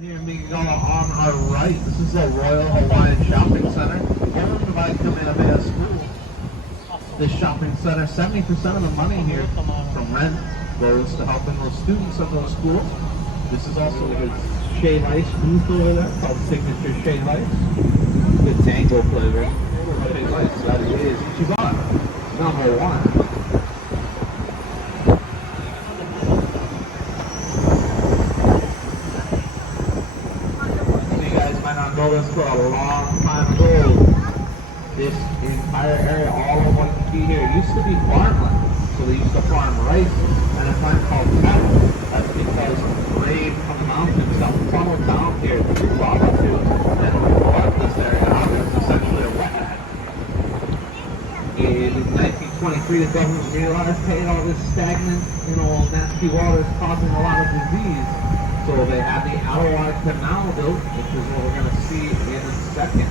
Here in Migala on our right, this is the Royal Hawaiian Shopping Center, owned by Kamehameha School. This shopping center, 70% of the money here from rent goes to helping those students of those schools. This is also his Shea Ice booth over there, called Signature Shea Ice. The tango flavor. Shea Ice, that is Ichiban, number one. This for a long time ago. This entire area, all of Waikiki here, used to be farmland. So they used to farm rice and a plant called cattle. That's because rain from the mountains that funneled down here through lava fields and flooded this area out. It's essentially a wetland. In 1923, the government realized, hey, all this stagnant, nasty water is causing a lot of disease. So they had the Ala Moana Canal built, which is what we're going to see in a second.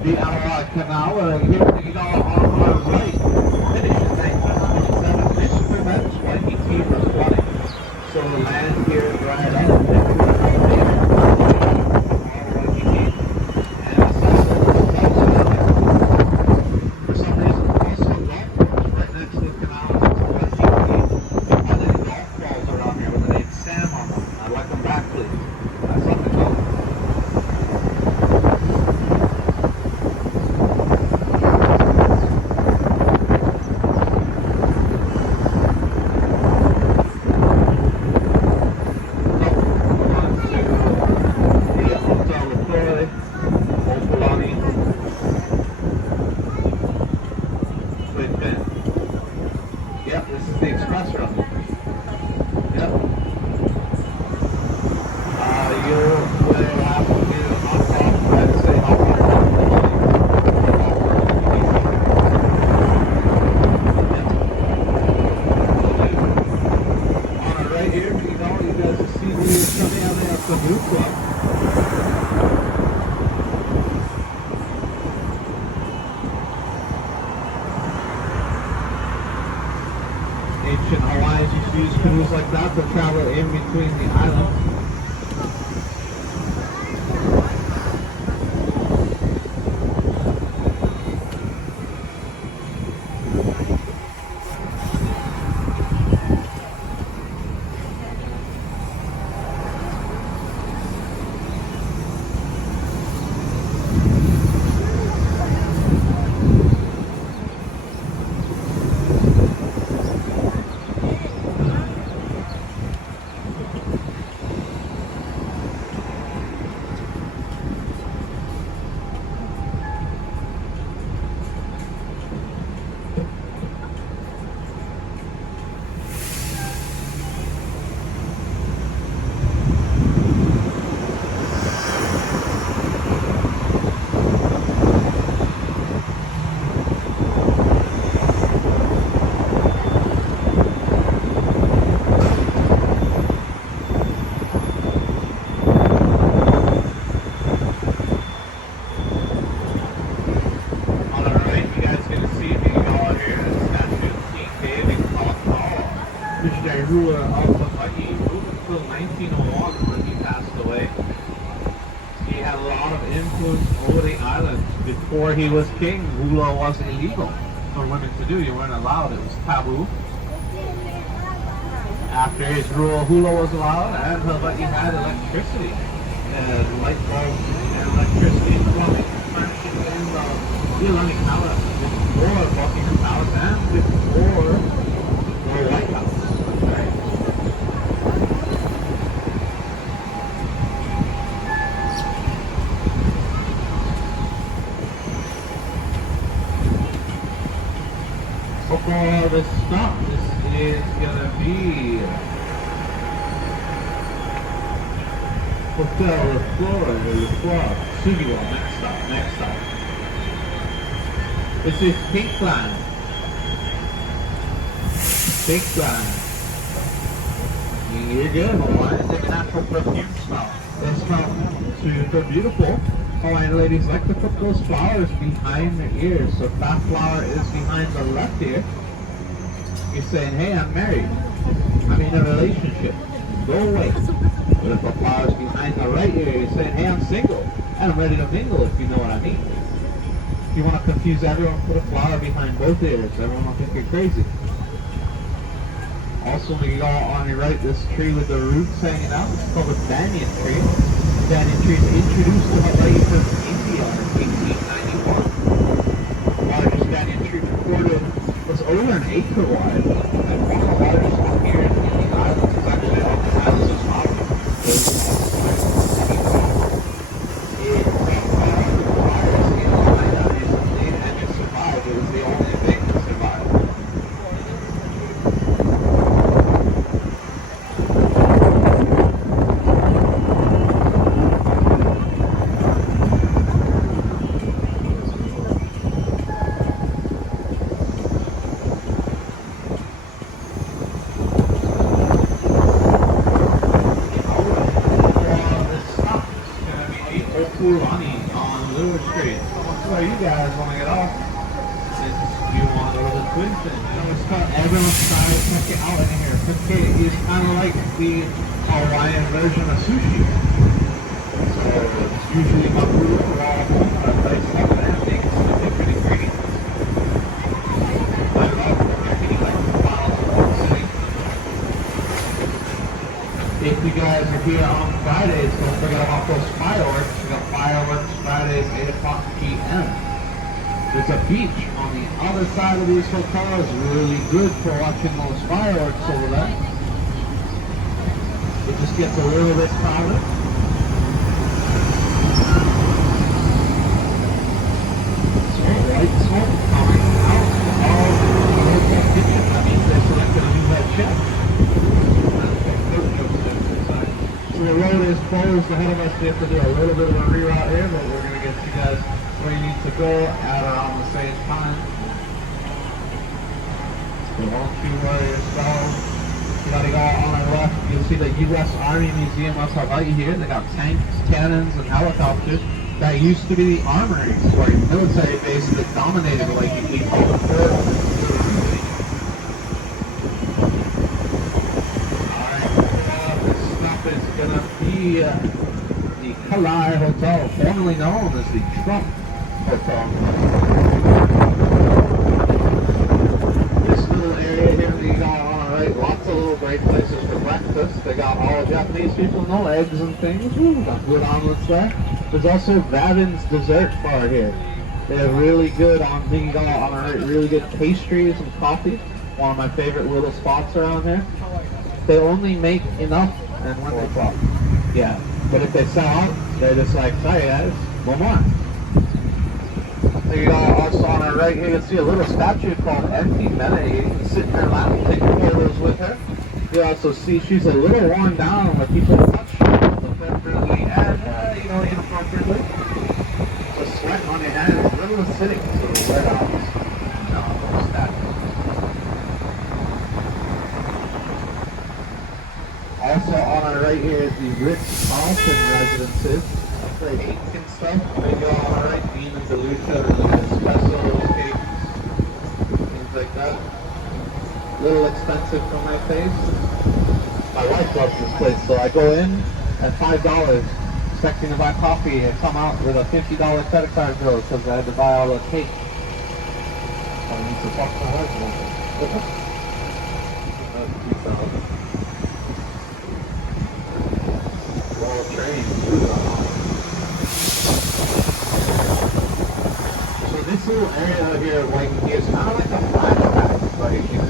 The Ala Moana Canal, here on our right, finished in 1927. This prevents Waikiki from flooding. So the land here dried up. Yep, this is the express road. Yep. You will have to get a hot dog. I'd say hot dog. On the right here, you guys will see the coming out of the new club. Ancient Hawaiians used to use canoes like that to travel in between the islands. Ruler of Hawaii until 1901 when he passed away. He had a lot of influence over the island. Before he was king, hula was illegal for women to do. You weren't allowed. It was taboo. After his rule, hula was allowed, and Hawaii had electricity, and light bulbs, and electricity, plumbing, furnishing, and the Iolani Palace before Buckingham Palace and before the White House. For the stop, this is gonna be Hotel La Flora, Sugiwa, next stop. This is Pink Line. Pink Line. You're good, Hawaii. It's a natural perfume smell. They smell super beautiful. Hawaiian ladies like to put those flowers behind their ears. So if that flower is behind the left ear, you're saying, hey, I'm married. I'm in a relationship. Go away. But if the flower is behind the right ear, you're saying, hey, I'm single. And I'm ready to mingle, if you know what I mean. If you want to confuse everyone, put a flower behind both ears. Everyone will think you're crazy. Also, when you go on your right, this tree with the roots hanging out, it's called a banyan tree. Banyan tree is introduced to Hawaii from India in 1891. The largest banyan tree recorded was over an acre wide. And one of the largest one here in the islands is actually on the islands of Maui. It survived. It was the only thing that survived. Everyone's trying to check it out in here. Phuket is kind of like the Hawaiian version of sushi. So it's usually mabu, raw, rice, and everything. Some different ingredients. I love everything like the bottles of one sitting. If you guys are here on Fridays, don't forget about those fireworks. We got fireworks Fridays, 8 o'clock p.m. There's a beach on the other side of these hotels, really good for watching those fireworks over there. It just gets a little bit crowded. Smoke, white smoke coming out of the hotel kitchen. That means they selected a new head chef. So the road is closed ahead of us. We have to do a little bit of a reroute here, but we're going to get you guys where you need to go at around the same time. So don't you worry yourself. You gotta go on our left. You'll see the U.S. Army Museum of Hawaii here. They got tanks, cannons, and helicopters. That used to be the armories, or a military base that dominated Waikiki. Alright, this stop is gonna be the Kalai Hotel, formerly known as the Trump Hotel. This little area here that you got on the right, lots of little great places for breakfast. They got all Japanese people, no eggs and things. Ooh, got good omelets there. There's also Vavin's Dessert Bar here. They're really good on the right, really good pastries and coffee. One of my favorite little spots around here. They only make enough and when they flop. Yeah, but if they sell out, they're just like, sorry guys, one more. You got also on our right here, you can see a little statue called Empty Mene. You can sit in her lap and take photos with her. You also see she's a little worn down, but people touch her appropriately and, inappropriately. The sweat on your hands, a little acidic, so wear out. Statue. Also on our right here is the Ritz-Carlton residences. They cake and stuff. They go on our right, bean and delucha, espresso, cakes, things like that. A little expensive for my taste. My wife loves this place, so I go in at $5, expecting to buy coffee, and come out with a $50 credit card bill because I had to buy all the cake. I need to talk to her. Well, train too. So this little area here at Waikiki is kind of like a flashback. Like you can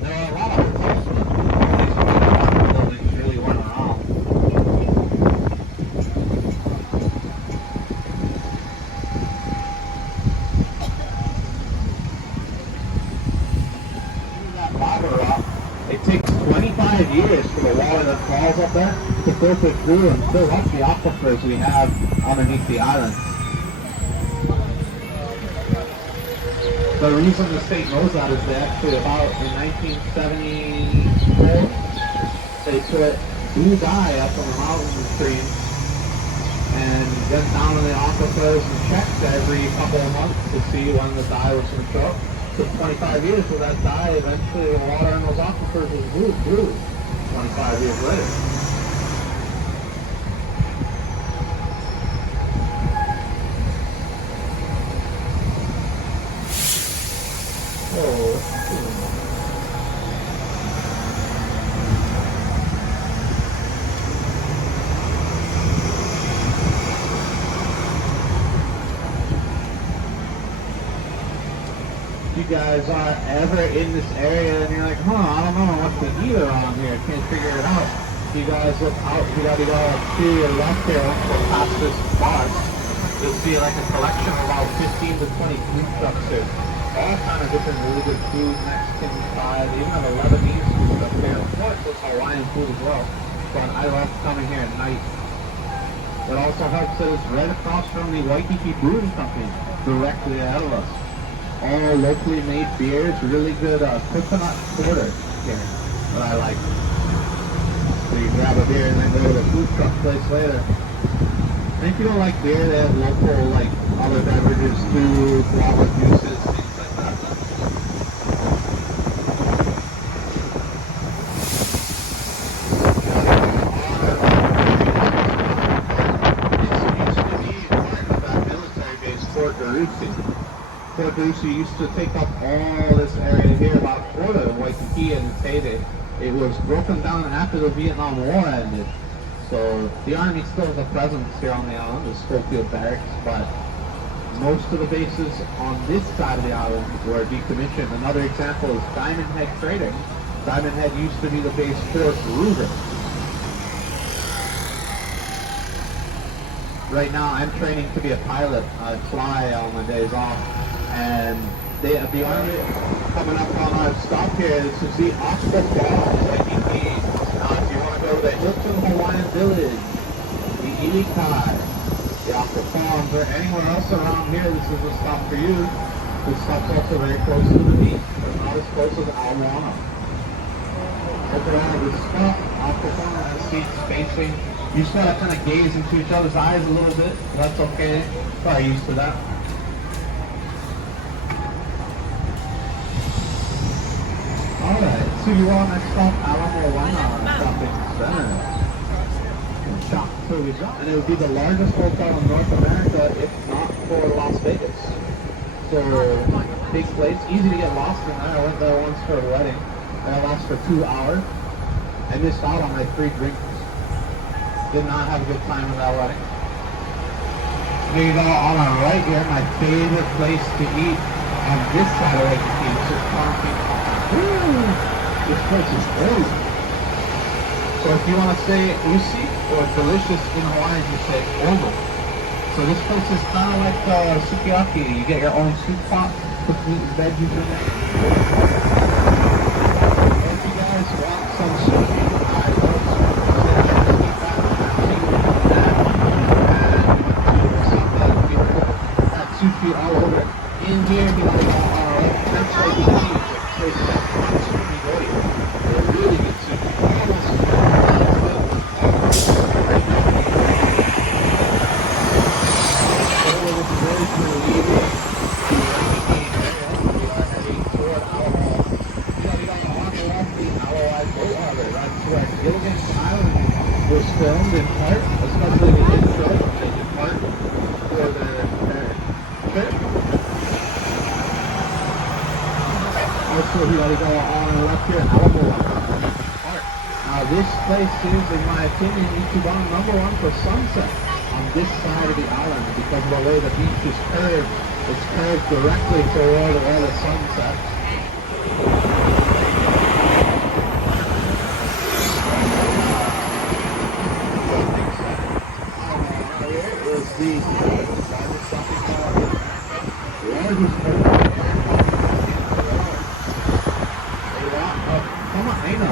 there are a lot of buildings really went around. It takes 25 years for the water that falls up there to filter through and fill up the aquifers we have underneath the island. The reason the state knows that is they actually about in 1974 they put blue dye up on the mountain stream and went down in the aquifers and checked every couple of months to see when the dye was going to show up. It took 25 years for that dye. Eventually the water in those aquifers was blue 25 years later. You guys are ever in this area and you're like, I don't know what to eat around here, can't figure it out. You guys look out, you gotta go to your left here, go past this bar. You'll see like a collection of about 15 to 20 food trucks here. All kind of different really good food, Mexican style, they even have a Lebanese food up there. Of course, it's Hawaiian food as well. But I love coming here at night. It also helps that it's right across from the Waikiki Brewing Company, directly ahead of us. All locally made beers, really good coconut porter here that I like. So you grab a beer and then go to the food truck place later. And if you don't like beer, they have local like other beverages too, guava juices, things like that. This used to be part of that military base, Fort Garusi. Fort Garusi used to take up all this area here, about a quarter of Waikiki in its heyday. It was broken down after the Vietnam War ended. So the Army still has a presence here on the island, the Schofield Barracks, but most of the bases on this side of the island were decommissioned. Another example is Diamond Head Trading. Diamond Head used to be the base Fort Ruger. Right now I'm training to be a pilot. I fly on my days off. And the Army coming up on our stop here, this is the Oscar Falls, Waikiki. Now if you want to go to the Hilton Hawaiian Village, the Ilikai, the Oscar Falls, or anywhere else around here, this is a stop for you. This stop's also very close to the beach, but not as close as Ala Moana. Look around this stop, Oscar Falls, and seats facing. You just gotta kind of gaze into each other's eyes a little bit. That's okay. Probably used to that. Alright, so you are next stop, Ala Moana Shopping Center. Shop till we drop. And it would be the largest hotel in North America, if not for Las Vegas. So, big place, easy to get lost in there. I went there once for a wedding. I lost for 2 hours. I missed out on my free drinks. Did not have a good time at that wedding. There you go, on our right here, my favorite place to eat on this side of Waikiki. This is Pink. This place is old. So if you want to say usi or delicious in Hawaiian, you say omo. So this place is kind of like sukiyaki. You get your own soup pot, put meat and veggies in it. If you guys want some sushi, I love sushi all over. In here, you know, that's what you need. They're really good sushi. Was filmed in part, especially the intro, in part for the trip. Also, we gotta go on the left here, Ala Moana Park. Now, this place is, in my opinion, Ichiban #1 for sunset on this side of the island because of the way the beach is curved. It's curved directly toward where the sun sets. The largest shopping mall in America, largest a lot of Kama'aina.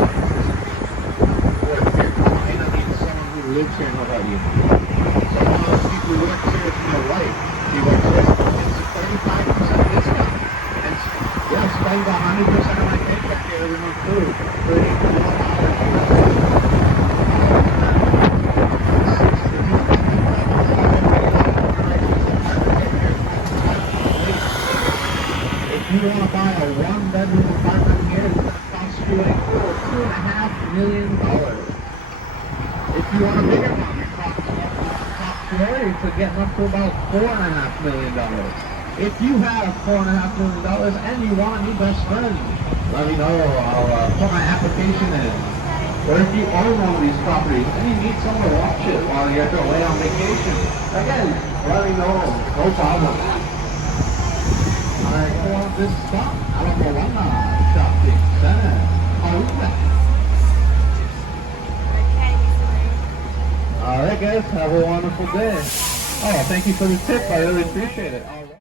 Kama'aina means someone who lives here in Hawaii. So one of those people who works here to the right, he works here, it's a 35% discount. And I use 100% of my paycheck here every month too. For $81. If you want to buy a one-bedroom apartment here, it's going to cost you a cool $2.5 million. If you want a bigger one, your top floor, you could get up to about $4.5 million. If you have $4.5 million and you want a new best friend, let me know. I'll put my application in. Or if you own one of these properties and you need someone to watch it while you're away on vacation, again, let me know. No problem. Alright, go on this stop. Ala Moana Shopping Center. Alright guys, have a wonderful day. Oh, thank you for the tip. I really appreciate it.